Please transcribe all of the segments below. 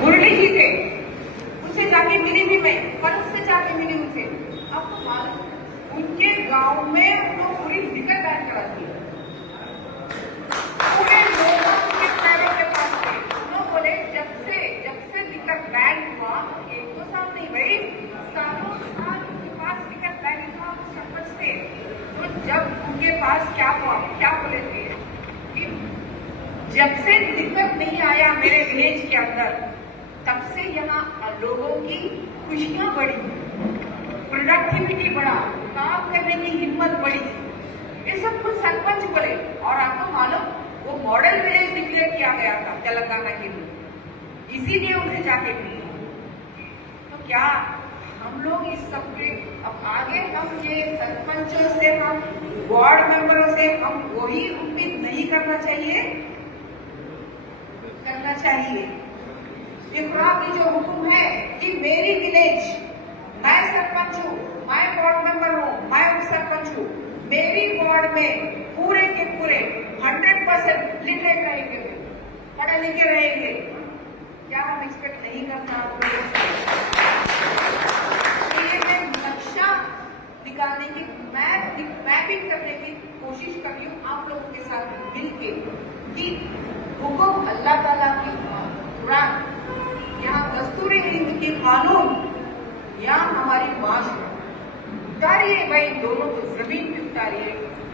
मुरली जी थे, उनसे जाके मिली भी मैं, कल से जाके मिली उनसे। आपको मालूम उनके गांव में उन्होंने पूरी लिकर बैन करा दी। पूरे लोग उनके पैरों के पास थे। उन्होंने बोले जब से लिकर बैन हुआ, एक दो साल नहीं भाई, सालों साल उनके पास लिकर बैन हुआ, वो सरपंच थे। तो जब उनके पास क्या हुआ, क्या बोले थे कि जब से दिक्कत नहीं आया मेरे विलेज के अंदर, तब से यहाँ लोगों की खुशियां बढ़ी, प्रोडक्टिविटी बढ़ा, काम करने की हिम्मत बढ़ी। ये सब कुछ सरपंच बोले। और आपको मालूम वो मॉडल विलेज डिक्लेयर किया गया था तेलंगाना के लिए, इसीलिए उसे जाके मिली। तो क्या हम लोग इस सब के अब आगे हम ये सरपंचों से, हम वार्ड मेंबरों से हम वही उम्मीद नहीं करना चाहिए? करना चाहिए। इकरार की जो हुक्म है कि मेरी विलेज, मैं सरपंच हूँ, मैं वार्ड मेंबर हूँ, मैं उप सरपंच हूँ, मेरी वार्ड में पूरे के पूरे 100% लिटरेट रहेंगे, पढ़े लिखे रहेंगे। क्या हम एक्सपेक्ट नहीं करना आप लोगों से? ये मैं नक्शा निकालने की, मैपिंग करने की कोशिश कर रही हूँ आप लोगों के साथ मिलके कि हुक्म अल्लाह ताला की कुरान, यहाँ दस्तूर हिंद की कानून, यहाँ हमारी माशरा, उतारिए भाई, दोनों को जमीन पे उतारिए।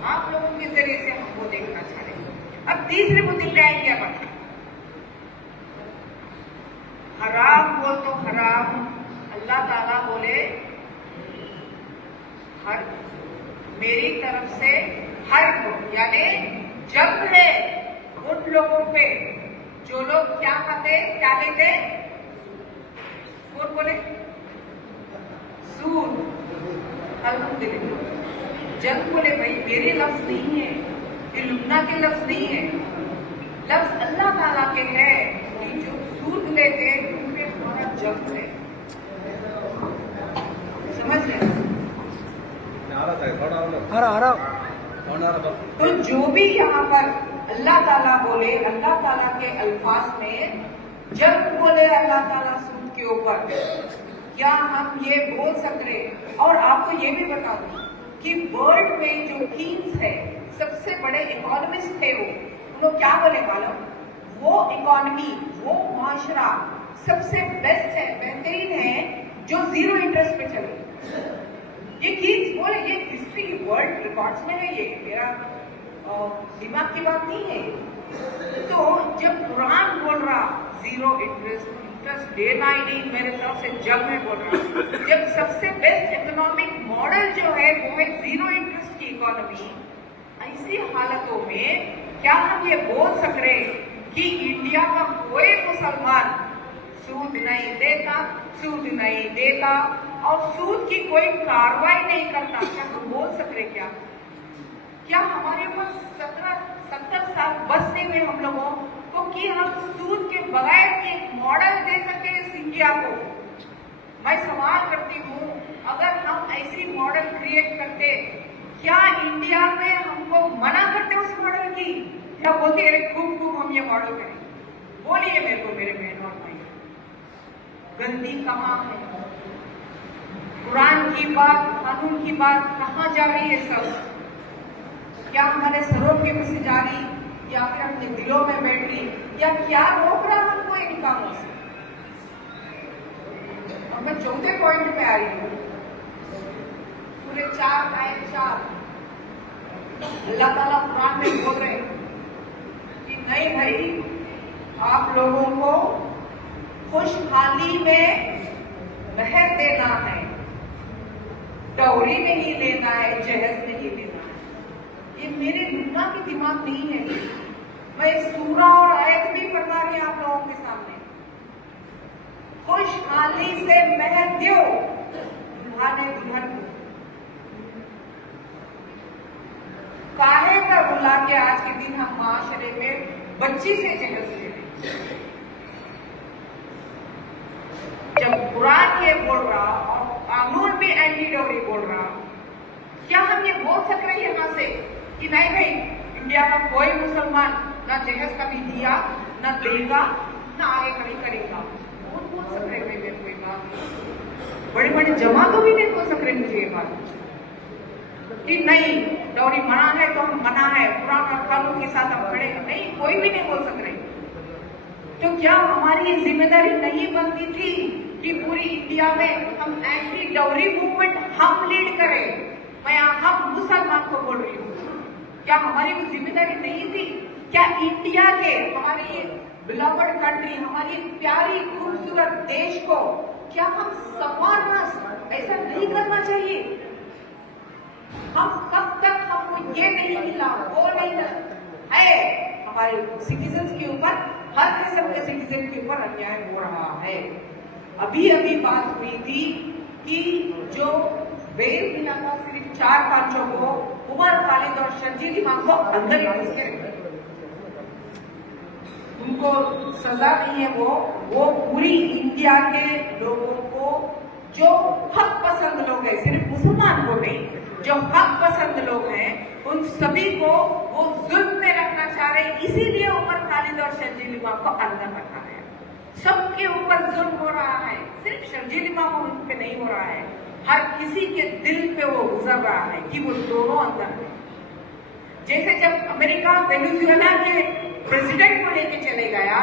आप लोगों के जरिए से हम वो देखना चाह रहे हैं। अब तीसरे मुद्दे पे आएंगे। अब हराम बोल तो हराम, अल्लाह ताला बोले हर मेरी तरफ से हर को, यानी जब है उन लोगों पे जो लोग क्या खाते, क्या लेते, कौन बोले? सूद। अल्हम्दुलिल्लाह। जब बोले भाई मेरे लफ्ज नहीं है, ये लुबना के लफ्ज नहीं है, लफ्ज अल्लाह ताला के है कि जो सूद लेते हैं उनपे हमारा जब है। समझ रहे? तो जो भी यहाँ पर अल्लाह ताला बोले, अल्लाह ताला के अल्फाज में जब बोले अल्लाह ताला सूद के ऊपर, क्या हम ये बोल सकते? और आपको ये भी बता दूं कि वर्ल्ड में जो कीन्स है, सबसे बड़े इकोनॉमिस्ट थे, वो उन्होंने क्या बोले मालूम? वो इकोनॉमी, वो माशरा सबसे बेस्ट है, बेहतरीन है जो जीरो इंटरेस्ट पे चले। ये कीन्स बोले, ये हिस्ट्री वर्ल्ड रिकॉर्ड्स में है, ये मेरा दिमाग की बात नहीं है। तो जब कुरान बोल रहा जीरो इंटरेस्ट देना ही नहीं, मेरे तरफ से जग में बोल रहा, जब सबसे बेस्ट इकोनॉमिक मॉडल जो है वो है जीरो इंटरेस्ट की इकोनॉमी, ऐसी हालतों में क्या हम ये बोल सक रहे कि इंडिया का कोई मुसलमान सूद नहीं देता, सूद नहीं देता और सूद की कोई कार्रवाई नहीं करता? क्या हम बोल सक रहे? क्या हमारे ऊपर 70 साल बस नहीं हुए हम लोगों को कि हम सूद के बगैर एक मॉडल दे सके इस इंडिया को? मैं सवाल करती हूँ, अगर हम ऐसी मॉडल क्रिएट करते, क्या इंडिया में हमको मना करते उस मॉडल की? या बोलते अरे खूब खूब हम ये मॉडल करें? बोलिए मेरे को, मेरे बहन और भाई, गलती कहाँ है? कुरान की बात, कानून की बात कहाँ जा रही है? सब क्या हमारे सरों के पीछे जा रही, या फिर अपने दिलों में बैठ रही, या क्या रोक रहा हमको इन कामों से? और मैं चौथे पॉइंट पे आ रही हूँ। सूरह 4 आयत 4, अल्लाह ताला कुरान में बोल रहे कि नहीं भाई, आप लोगों को खुशहाली में बह देना है, डौरी नहीं लेना है, जहेज नहीं लेना है। ये मेरे दुनिया की दिमाग नहीं है। मैं सूरा और आयत भी पढ़ा रही आप लोगों के सामने। खुशहाली से बह दो दुल्हाने दुल्हन को। काहे का बुला के आज के दिन हम माशरे में बच्ची से जहेज ले रहे? जब कुरान ये बोल रहा और कानून भी एंटी डोरी बोल रहा, क्या हम ये बोल सक रहे हैं यहाँ से कि नहीं भाई, इंडिया का कोई मुसलमान ना जहेज कभी दिया, ना देगा, ना आगे कभी करेगा? बड़े बड़े जमातों भी नहीं बोल सक रहे मुझे ये बात कि नहीं डॉरी मना है तो हम मना है, कुरान और कानून के साथ हम खड़े हैं। नहीं, कोई भी नहीं बोल सक रहे। तो क्या हमारी ये जिम्मेदारी नहीं बनती थी कि पूरी इंडिया में हम एंटी डाउरी मूवमेंट हम लीड करें? मैं हम मुसलमान को बोल रही हूँ, क्या हमारी वो जिम्मेदारी नहीं थी? क्या इंडिया के, हमारी बिलवड कंट्री, हमारी प्यारी खूबसूरत देश को क्या हम संवारना ऐसा नहीं करना चाहिए? हम कब तक हमको ये नहीं मिला, वो नहीं है, हमारे सिटीजन्स के ऊपर, हर किस्म के सिटीजन के ऊपर अन्याय हो रहा है। अभी अभी बात हुई थी कि जो बेल मिला था सिर्फ 4-5 को, उमर खालिद और शर्जील इमाम को अंदर घुस के उनको सजा नहीं है। वो पूरी इंडिया के लोगों को, जो हक पसंद लोग हैं, सिर्फ मुसलमान को नहीं, जो हक पसंद लोग हैं, उन सभी को वो जुल्म में रखना चाह रहे हैं। इसीलिए उमर खालिद और शर्जील इमाम को अंदर रखा है। सबके ऊपर जुल्म हो रहा है, सिर्फ शर्जील इमाम उन पे नहीं हो रहा है, हर किसी के दिल पे वो गुजर रहा है कि वो दोनों अंदर है। जैसे जब अमेरिका वेनेजुएला के प्रेसिडेंट को लेके चले गया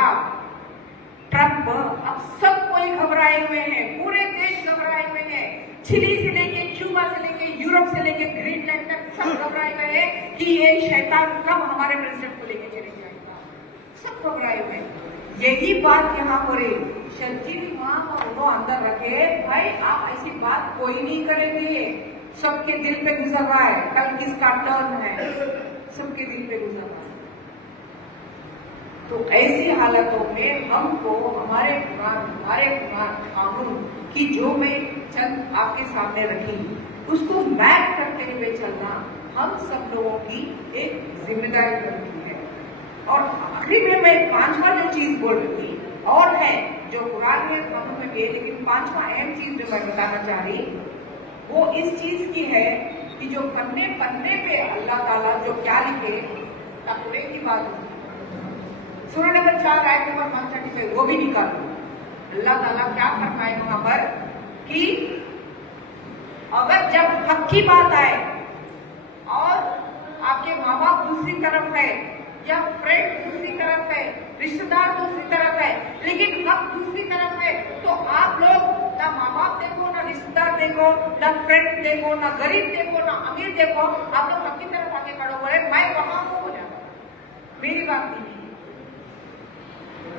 ट्रंप, अब सब कोई घबराए हुए हैं, पूरे देश घबराए हुए हैं, चिली से लेके क्यूबा से लेके यूरोप से लेके ग्रीनलैंड तक सब घबराए हुए हैं कि ये शैतान कब हमारे प्रेसिडेंट को लेके चले जाएगा। सब घबराए हुए हैं। यही बात यहाँ हो रही, शर्जील इमाम और वो अंदर रखे, भाई आप ऐसी बात कोई नहीं करेंगे, सबके दिल पे गुजर रहा है, कल किसका टर्न है, सबके दिल पे गुजर रहा है। तो ऐसी हालतों में हमको हमारे कानून की जो मैं चंद आपके सामने रखी, उसको मैप करते हुए चलना हम सब लोगों की एक जिम्मेदारी बनती है। और आखिरी में मैं 5वां जो चीज बोल रही थी, और है जो कुरान में कानून में भी है, लेकिन 5वां अहम चीज जो मैं बताना चाह रही, वो इस चीज की है कि जो पन्ने पे अल्लाह ताला जो क्या लिखे, तकवे की बात होती है। सूरह नंबर 4 आयत नंबर 135 वो भी निकालो। अल्लाह ताला क्या फरमाए वहां पर कि अगर जब हक की बात आए और आपके माँ बाप दूसरी तरफ है या फ्रेंड दूसरी तरफ है, रिश्तेदार दूसरी तरफ है, लेकिन हक दूसरी तरफ है, तो आप लोग ना माँ बाप देखो, ना रिश्तेदार देखो, ना फ्रेंड देखो, ना गरीब देखो, ना अमीर देखो, आप लोग हक की तरफ आगे खड़ो, बोले मैं वहां हो जाऊंगा। मेरी बात नहीं,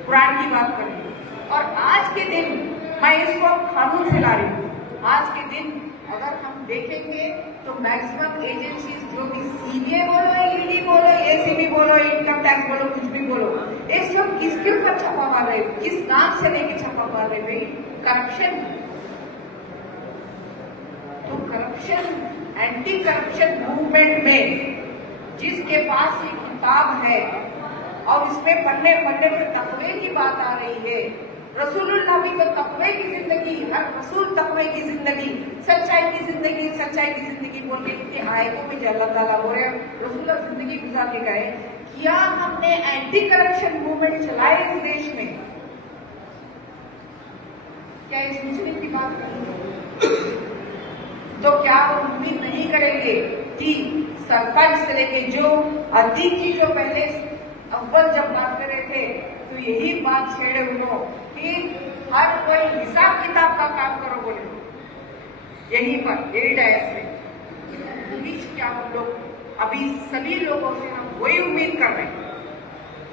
कुरान की बात कर रही हूँ। और आज के दिन मैं इसको कानून से ला रही हूँ। आज के दिन अगर हम देखेंगे तो मैक्सिमम एजेंसीज जो भी सीबीआई बोलो, ईडी बोलो, एसीबी बोलो, इनकम टैक्स बोलो, कुछ भी बोलो, ये सब किसके ऊपर छापा मार रहे, किस नाम से लेके छापा मार रहे भाई? करप्शन। तो करप्शन, एंटी करप्शन मूवमेंट में जिसके पास ये किताब है और इसमें पन्ने पे तकवे की बात आ रही है, रसूलुल्लाह भी तो तकवे की जिंदगी, हर रसूल तकवे की जिंदगी, सच्चाई की जिंदगी बोल के इतनी आयतों में अल्लाह ताला बोल रहे रसूलुल्लाह जिंदगी गुजार के गए। क्या हमने एंटी करप्शन मूवमेंट चलाए इस देश में? क्या इस मुस्लिम की बात करेंगे तो क्या हम उम्मीद नहीं करेंगे कि सरपंच से लेके जो अतीत की जो पहले अव्वल जब बात कर रहे थे तो यही बात छेड़े उन्हों कि हर कोई हिसाब किताब का काम करो बोले, यही पर यही डायस से बीच क्या हम लोग अभी सभी लोगों से हम वही उम्मीद कर रहे हैं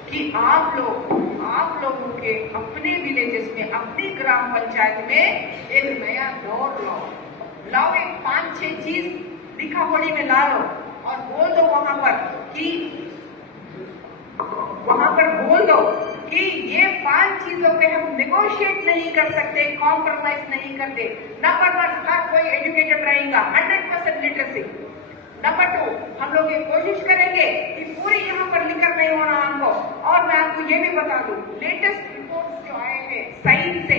कि आप लोगों के अपने विलेजेस में, अपनी ग्राम पंचायत में एक नया दौर लाओ, एक 5-6 चीज लिखा पढ़ी में ला लो और बोल दो वहां पर बोल दो कि ये 5 चीजों पे हम नेगोशिएट नहीं कर सकते, कॉम्प्रोमाइज नहीं करते। नंबर 1, हर कोई एजुकेटेड रहेगा, 100% लिटरेसी। नंबर 2, हम लोग ये कोशिश करेंगे कि पूरी यहाँ पर लिकर नहीं होना हमको। और मैं आपको ये भी बता दूं, लेटेस्ट रिपोर्ट्स जो आए हैं साइंस से,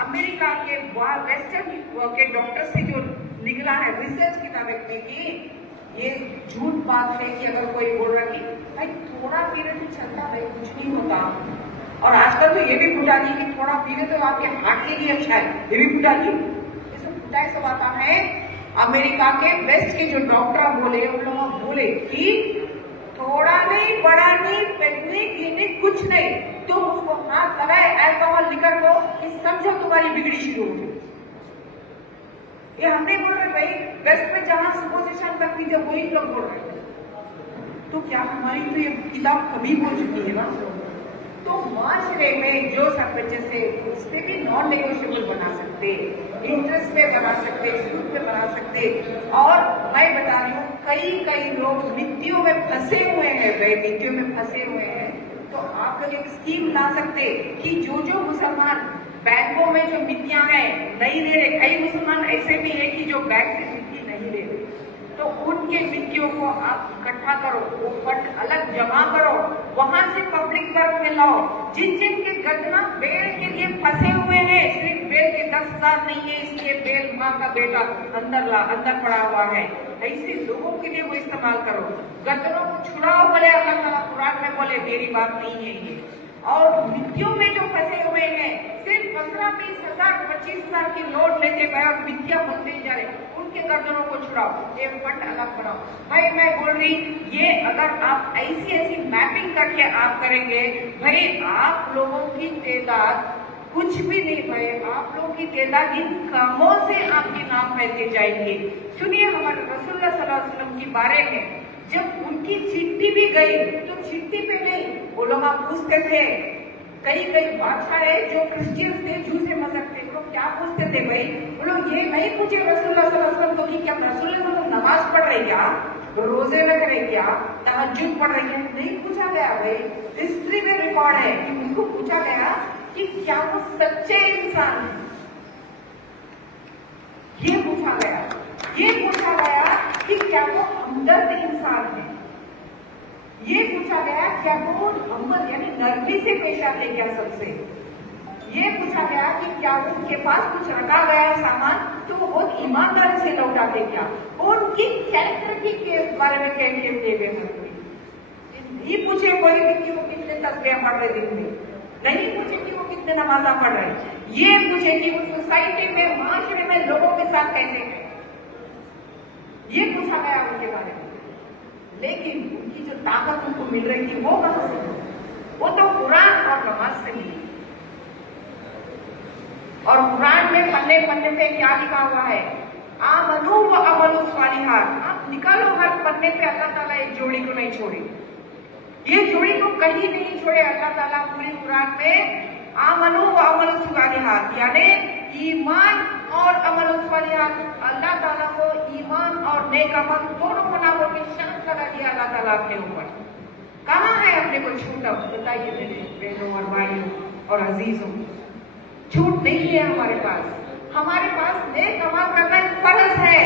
अमेरिका के वेस्टर्न के डॉक्टर से जो निकला है रिसर्च किताबें में कि ये झूठ बात है कि अगर कोई बोल रहा कि भाई थोड़ा पीरियड ही चलता है, कुछ नहीं होता। और आजकल तो ये भी फुटा दी कि थोड़ा पीरियड तो आपके हार्ट के लिए अच्छा है, ये भी फुटा दी। ये सब टैक्स आता है, अमेरिका के वेस्ट के जो डॉक्टर बोले, उन लोग बोले कि थोड़ा नहीं, बड़ा नहीं, पिकनिक ये नहीं, कुछ नहीं, तुम उसको हाथ लगाए अल्कोहल लिकर को कि समझो तुम्हारी बिगड़ी शुरू होगी। ये हमने बोल रहे भाई, वेस्ट में जहां सुपोजिशन तक थी जब वही लोग बोल रहे थे, तो क्या हमारी तो ये किताब कभी बोल चुकी है ना। तो माशरे में जो सब बच्चे से उससे भी नॉन नेगोशिएबल बना सकते, इंटरेस्ट में बना सकते, सूद में बना सकते। और मैं बता रही हूँ, कई लोग नीतियों में फंसे हुए हैं, नीतियों में फंसे हुए हैं। तो आप लोग एक स्कीम ला सकते कि जो मुसलमान बैंकों में जो नीतियां हैं नहीं ले रहे, कई मुसलमान ऐसे भी है कि जो बैंक से नीति नहीं ले रहे, तो उनके नीतियों को आप इकट्ठा करो, वो फंड अलग जमा करो, वहां से पब्लिक वर्क में लाओ। जिन के गजना बेल के लिए फंसे हुए हैं, सिर्फ बेल के 10,000 नहीं है, इसलिए बेल माँ का बेटा अंदर पड़ा हुआ है, ऐसे लोगों के लिए वो इस्तेमाल करो। गदरों को छुड़ाओ, बोले अल्लाह ताला कुरान में बोले, मेरी बात नहीं है ये। और नीतियों में जो फंसे हुए हैं, सिर्फ 15-20 हजार 25 हजार की नोट लेके गए और विद्या बनते जा रहे, उनके गर्दनों को छुड़ाओ, ये फंड अलग बनाओ। भाई मैं बोल रही, ये अगर आप ऐसी मैपिंग करके आप करेंगे, भाई आप लोगों की तादाद कुछ भी नहीं, भाई आप लोगों की तादाद इन कामों से आपके नाम फैलते जाएंगे। सुनिए हमारे रसूलुल्लाह सल्लल्लाहु अलैहि वसल्लम के बारे में, जब उनकी चिट्ठी भी गई तो चिट्ठी पे नहीं, वो लोग आप पूछते थे, कई बादशाह है जो क्रिश्चियन थे, जू से मजहब थे, वो क्या पूछते थे भाई, वो लोग ये नहीं पूछे रसूलुल्लाह सल्लल्लाहु अलैहि वसल्लम को कि क्या रसूलुल्लाह नमाज पढ़ रहे क्या, रोजे रख रहे क्या, तहज्जुद पढ़ रहे क्या, नहीं पूछा गया। भाई हिस्ट्री में रिकॉर्ड है कि उनको पूछा गया कि क्या वो सच्चे इंसान है, ये पूछा गया। ये पूछा गया कि क्या वो हमदर्द इंसान है, ये पूछा गया क्या वो हमदर्द यानी नरमी से पेश आते क्या सबसे, ये पूछा गया कि क्या उनके पास कुछ रखा गया सामान तो वो बहुत ईमानदारी से लौटाते क्या, उनकी कैरेक्टर के बारे में क्या दिए गए। ये पूछे कोई भी कि वो कितने तस्बीह पढ़ रहे दिन में, नहीं पूछे कि वो कितने नमाजा पढ़ रहे, ये पूछे कि वो सोसाइटी में, माशरे में लोगों के साथ कैसे है, ये पूछा गया उनके बारे में। लेकिन उनकी जो ताकत उनको मिल रही थी वो कहां से, वो तो कुरान और नमाज से मिली। और कुरान में पन्ने पे क्या लिखा हुआ है, आमनू व अमलू सालिहात। आप निकालो हर पन्ने पे, अल्लाह ताला एक जोड़ी को नहीं छोड़ी, ये जोड़ी को कहीं नहीं छोड़े अल्लाह ताला पूरी कुरान में। आमनू व अमलू सालिहात यानी ईमान और अमल सालिहात, अल्लाह ताला को ईमान और नेक अमल दोनों को नामों की शर्त लगा दिया अल्लाह ताला अपने ऊपर। कहाँ है अपने को छूटा, बताइए मेरे बहनों और भाइयों और अजीजों, छूट नहीं है हमारे पास। हमारे पास नेक अमल करना एक फर्ज है।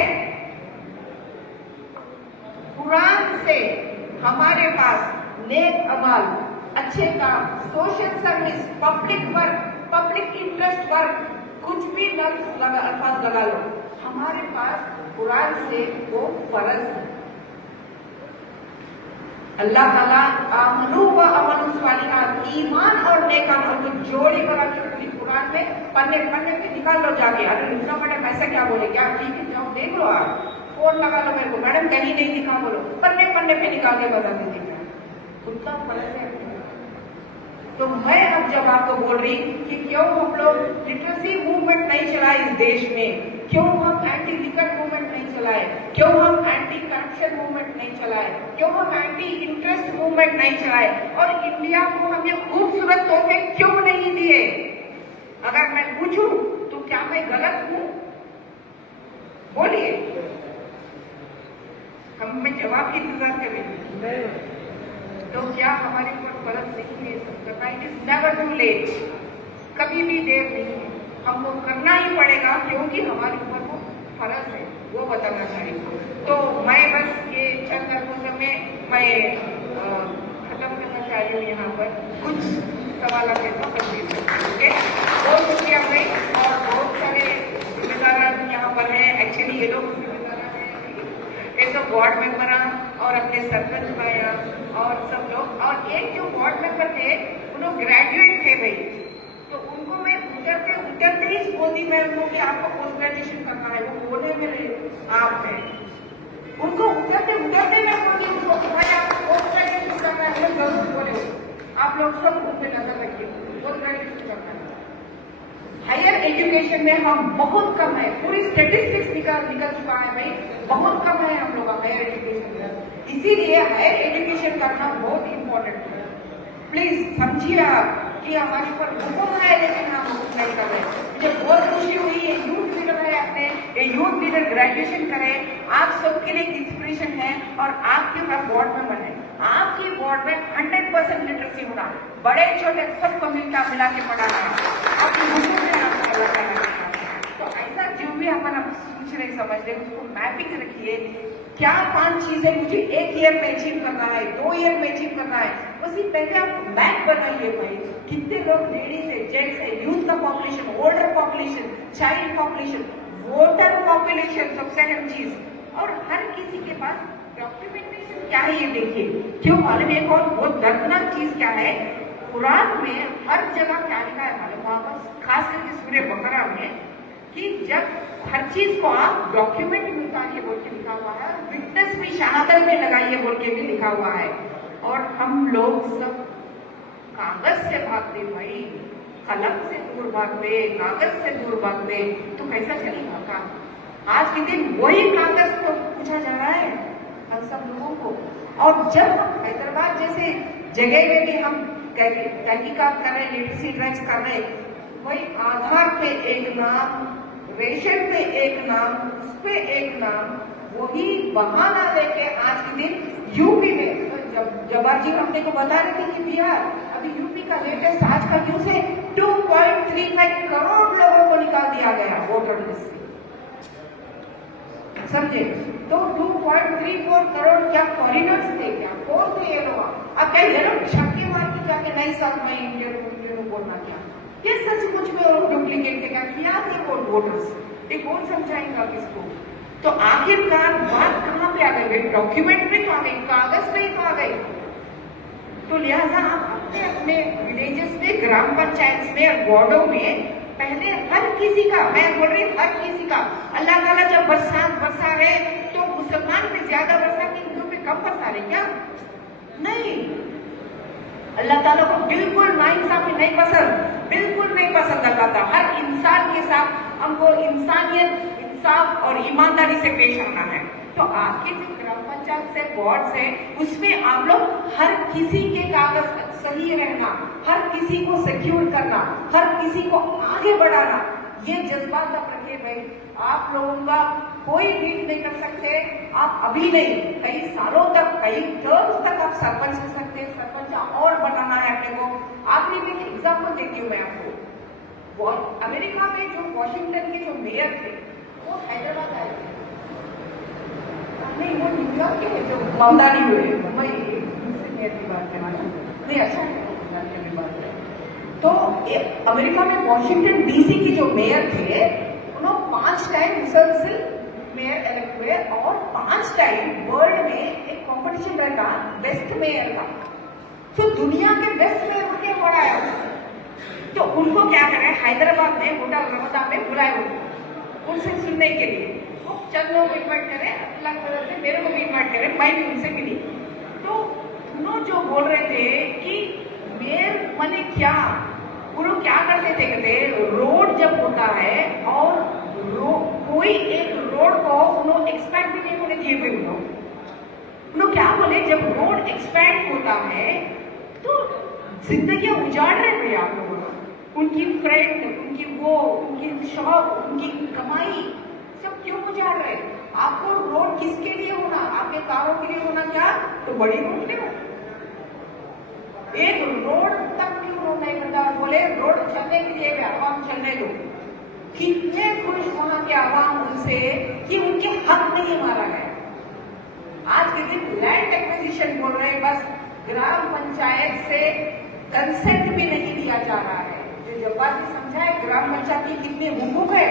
कुरान से हमारे पास नेक अमल, अच्छे काम, social service, public work, public interest work, कुछ भी अल्फाज लगा लो, हमारे पास कुरान से वो फर्ज है। अल्लाह ताला आमनू व अमलू सालिहात, ईमान और नेक अमल को जोड़ी बना के पूरी कुरान में पन्ने पे निकाल लो जाके। अरे लिखना मैडम ऐसा क्या बोले, क्या ठीक है, जाओ देख लो, आप फोन लगा लो मेरे को, मैडम कहीं नहीं दिखा, बोलो पन्ने पे निकाल के बता दीजिए, उतना फर्ज है। तो मैं अब जब आपको बोल रही कि क्यों हम लोग लिटरेसी मूवमेंट नहीं चलाए इस देश में, क्यों हम एंटी लिकर मूवमेंट नहीं चलाए, क्यों हम एंटी करप्शन मूवमेंट नहीं चलाए, क्यों हम एंटी इंटरेस्ट मूवमेंट नहीं चलाए, और इंडिया को हम ये खूबसूरत तोहफे क्यों नहीं दिए, अगर मैं पूछूं तो क्या मैं गलत हूं? बोलिए, हम मैं जवाब की इंतजार करेंगे। तो क्या हमारे ऊपर फर्ज नहीं है सब करना? It is never too late, कभी भी देर नहीं है, हमको करना ही पड़ेगा क्योंकि हमारे ऊपर वो फर्ज है, वो बताना चाहिए। तो मैं बस ये चंद लफ्जों में मैं खत्म करना चाह रही हूँ यहाँ पर, कुछ सवाल के तो ओके। बहुत शुक्रिया भाई, और बहुत सारे जिम्मेदार यहाँ पर हैं, एक्चुअली ये लोग एक तो वार्ड मेंबर और अपने सरपंच भाई और सब लोग, और एक जो वार्ड मेंबर थे वो लोग ग्रेजुएट थे भाई, तो उनको मैं उतरते उतरते ही बोल दी मैं उनको कि आपको पोस्ट ग्रेजुएशन करना है, वो बोले मेरे आप में उनको उतरते उतरते मैं बोली उनको भाई आपको पोस्ट ग्रेजुएशन करना है, वो जरूर बोले आप लोग सब उन पे नजर रखिए, पोस्ट ग्रेजुएशन करना है। हायर एजुकेशन में हम बहुत कम है, पूरी स्टेटिस्टिक्स निकल चुका है भाई, बहुत कम है हम लोग हायर एजुकेशन में, इसीलिए हायर एजुकेशन करना बहुत इंपॉर्टेंट है। प्लीज समझिए आप कि हमारे ऊपर बहुत है लेकिन हम नहीं कर रहे। मुझे बहुत खुशी हुई, ये यूथ लीडर है अपने, ये यूथ लीडर ग्रेजुएशन करे, आप सबके लिए इंस्पिरेशन है और आपके पास बोर्ड मेंबर है, आपकी बोर्ड में 100% लिटरेसी होना, बड़े छोटे सबको मिला के पढ़ाना तो ऐसा जो भी अपन सोच रहे समझ रहे उसको मैपिंग रखिए, क्या 5 चीजें मुझे 1 ईयर में अचीव करना है, 2 ईयर में अचीव करना है, उसी पहले आप मैप बनाइए भाई, कितने लोग लेडीज है, जेंट्स है, यूथ का population, older population, child population, voter population, सबसे अहम चीज, और हर किसी के पास डॉक्यूमेंटेशन क्या है ये देखिए। क्यों मालूम एक और बहुत दर्दनाक चीज क्या है, कुरान में हर जगह क्या लिखा है मालूम, वापस खास करके सूरह बकरा में, कि जब हर चीज को आप डॉक्यूमेंट में उतारिए बोल के लिखा हुआ है, विटनेस भी शहादत में लगाइए बोल के भी लिखा हुआ है, और हम लोग सब कागज से भागते भाई, कलम से दूर भागते, कागज से दूर भागते, तो कैसा चलेगा काम? आज के दिन वही कागज तो पूछा जा रहा है हम सब लोगों को, और जब हम हैदराबाद जैसे जगह में भी हम तहकीकात कर रहे, लिटरेसी ड्राइव्स कर रहे, वही आधार पे एक नाम, रेशन पे एक नाम, उस पे एक नाम, वही बहाना लेके आज के दिन यूपी में, जब जी हमने को बता रहे थे कि बिहार, अभी यूपी का लेटेस्ट आज का न्यूज है 2.35 करोड़ लोगों को निकाल दिया गया वोटर लिस्ट से, समझे? तो 2.34 करोड़ क्या फॉरिनर्स थे, क्या कौन थे ये लोग? अब क्या ये लोग छक्के मार के जाके नहीं साहब मैं इंडियन बोलना क्या, ये सचमुच में और डुप्लीकेट का किया थे वोटर्स, ये कौन समझाएगा किसको? तो आखिरकार बात कहाँ पे आ गई? डॉक्यूमेंट में तो आ गई, कागज में तो आ गई। तो लिहाजा आप अपने अपने विलेजेस में, ग्राम पंचायत में और वार्डों में पहले हर किसी का, मैं बोल रही हूँ हर किसी का, अल्लाह ताला जब बरसा रहे तो मुसलमान पे ज्यादा बरसा के हिंदू पे कम बरसा रहे क्या? नहीं, अल्लाह ताला को बिल्कुल नाइंसाफी नहीं पसंद, बिल्कुल नहीं पसंद अल्लाह ताला। हर इंसान के साथ हमको इंसानियत, इंसाफ और ईमानदारी से पेश आना है। तो आपके जो ग्राम पंचायत से, वार्ड से, उसमें आप लोग हर किसी के कागज सही रहना, हर किसी को सिक्योर करना, हर किसी को आगे बढ़ाना, ये जज्बात आप रखिए भाई। आप लोगों का कोई रीड नहीं कर सकते, आप अभी नहीं, कई सालों तक, कई टर्म्स तक आप सरपंच हो सकते, सरपंच और बनाना है अपने को। आपने भी एग्जाम्पल देती हूँ मैं आपको, अमेरिका में जो वॉशिंगटन के जो मेयर थे वो हैदराबाद आए थे, नहीं वो न्यूयॉर्क के जो ममदानी हुए, मुंबई मेयर की बात करना नहीं, अच्छा है बात है। तो अमेरिका में वॉशिंगटन डीसी की जो मेयर थे, उन्होंने 5 टाइम मुसलसल मेयर इलेक्ट हुए, और 5 टाइम वर्ल्ड में एक कॉम्पिटिशन रहता बेस्ट मेयर का, तो दुनिया के बेस्ट मेयर उनके अवार्ड आया। तो उनको क्या करें, हैदराबाद में होटल रमदा में बुलाए हुए उनसे सुनने के लिए, वो चंद लोग इन्वाइट करें, अल्लाह की वजह से मेरे को भी इन्वाइट करें, मैं भी उनसे मिली। तो उन्होंने जो बोल रहे थे कि मेयर माने क्या, उन्होंने क्या करते थे, कहते रोड जब होता है और कोई एक रोड को उन्होंने एक्सपैंड भी नहीं होने दिए हुए, उन्होंने क्या बोले, जब रोड एक्सपैंड होता है तो जिंदगी उजाड़ रहे थे आप लोगों, उनकी फ्रेंड, उनकी वो, उनकी शॉप, उनकी कमाई, सब क्यों उजाड़ रहे? आपको रोड किसके लिए होना, आपके कारों के लिए होना क्या? तो बड़ी रोड ले, एक रोड तक भी उन्होंने नहीं करता, बोले रोड चलने के लिए आवाम चलने दो। कितने खुश वहां के आवाम उनसे कि उनके हक नहीं मारा गया। आज के दिन लैंड एक्विजिशन बोल रहे, बस ग्राम पंचायत से कंसेंट भी नहीं दिया जा रहा है। जो जब्बार जी समझाए ग्राम पंचायत की कितने हुकूक है,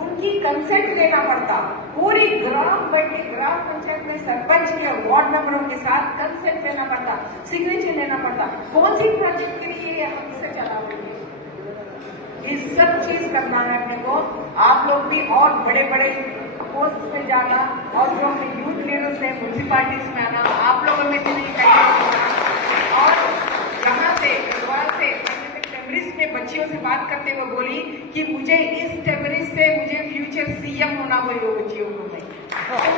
उनकी कंसेंट लेना पड़ता, पूरी ग्राम पंचायत में सरपंच के और वार्ड मेंबरों के साथ कंसेंट लेना पड़ता, सिग्नेचर लेना पड़ता। कौन सी प्रोजेक्ट के लिए हम इसे चला रहे हैं? ये सब चीज करना है अपने को। आप लोग भी और बड़े बड़े पोस्ट पे जाना और जो अपने यूथ लीडर्स है म्यूनसिपालिटीज में आना, आप लोगों में भी नहीं करना। और यहाँ से गढ़वाल से टेमरिस्ट में बच्चियों से बात करते हुए बोली कि मुझे इस टेमरिस्ट से मुझे फ्यूचर सीएम होना हुई वो बच्चियों को भाई,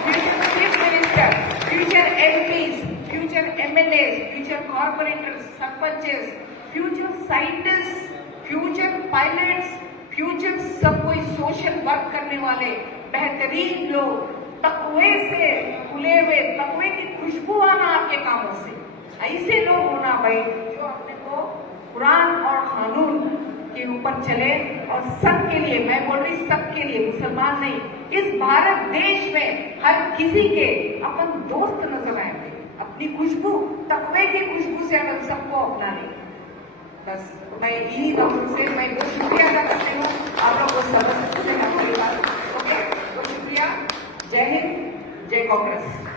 future chief minister, future MPs, future MLA, future corporators, sarpanches, future scientist, future pilots, future सब कोई सोशल वर्क करने वाले बेहतरीन लोग, तकवे से खुले हुए, तकवे की खुशबू आना आपके कामों से, ऐसे लोग होना भाई जो अपने को कुरान और कानून के ऊपर चले और सबके लिए, मैं बोल रही सबके लिए, मुसलमान नहीं, इस भारत देश में हर किसी के अपन दोस्त नजर आएंगे, अपनी खुशबू, तकवे की खुशबू से अगर सबको अपना ले। बस मैं इन्हीं बातों से मैं बहुत शुक्रिया अदा करती हूँ आप लोग को समझ से। ओके, बहुत शुक्रिया। जय हिंद, जय कांग्रेस।